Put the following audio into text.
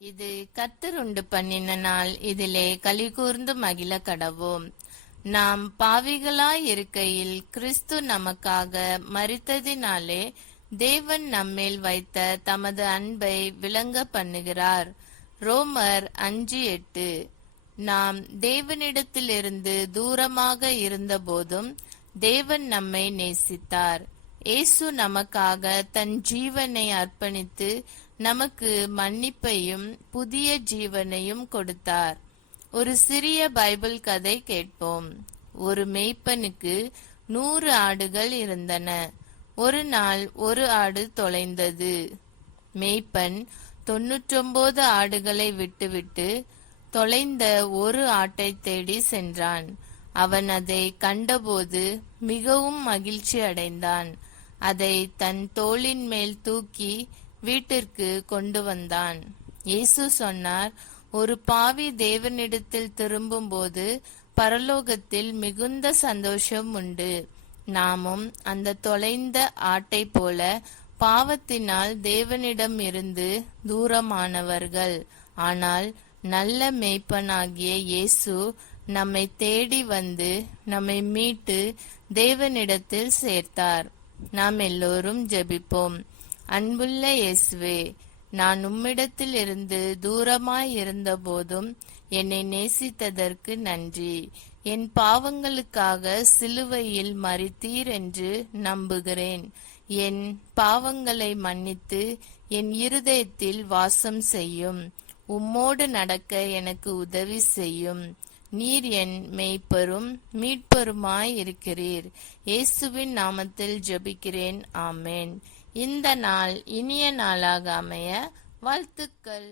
இது கர்த்தர் உண்டு பண்ணின நாள், இதிலே களிகூர்ந்து மகிழ கடவோம். நாம் பாவிகளாய் இருக்கையில் கிறிஸ்து நமக்காக மரித்ததினாலே தேவன் நம்மேல் வைத்த தமது அன்பை விளங்க பண்ணுகிறார். ரோமர் 5:8. நாம் தேவனிடத்திலிருந்து தூரமாக இருந்தபோதும் தேவன் நம்மை நேசித்தார். இயேசு நமக்காக தன் ஜீவனை அர்ப்பணித்து நமக்கு மன்னிப்பையும் புதிய ஜீவனையும் கொடுத்தார். ஒரு சிறிய பைபிள் கதை கேட்போம். ஒரு மேய்ப்பனுக்கு 100 ஆடுகள் இருந்தன. ஒரு நாள் ஒரு ஆடு தொலைந்தது. மேய்ப்பன் 99 ஆடுகளை விட்டுவிட்டு தொலைந்த ஒரு ஆட்டை தேடி சென்றான். அவன் அதை கண்டபோது மிகவும் மகிழ்ச்சி அடைந்தான். அதை தன் தோளின் மேல் தூக்கி வீட்டிற்கு கொண்டு வந்தான். இயேசு சொன்னார், ஒரு பாவி தேவனிடத்தில் திரும்பும்போது பரலோகத்தில் மிகுந்த சந்தோஷம் உண்டு. நாமும் அந்த தொலைந்த ஆட்டை போல பாவத்தினால் தேவனிடம் இருந்து தூரமானவர்கள். ஆனால் நல்ல மேய்ப்பனாகிய இயேசு நம்மை தேடி வந்து நம்மை மீட்டு தேவனிடத்தில் சேர்த்தார். நாம் எல்லோரும் ஜெபிப்போம். அன்புள்ள இயேசுவே, நான் உம்மிடத்தில் இருந்து தூரமாய் இருந்த போதும் என்னை நேசித்ததற்கு நன்றி. என் பாவங்களுக்காக சிலுவையில் மரித்தீர் என்று நம்புகிறேன். என் பாவங்களை மன்னித்து என் இருதயத்தில் வாசம் செய்யும். உம்மோடு நடக்க எனக்கு உதவி செய்யும். நீர் என் மேய்ப்பரும் மீட்பருமாய் இருக்கிறீர். இயேசுவின் நாமத்தில் ஜெபிக்கிறேன். ஆமென். இந்த நாள் இனிய நாளாக அமைய வாழ்த்துக்கள்.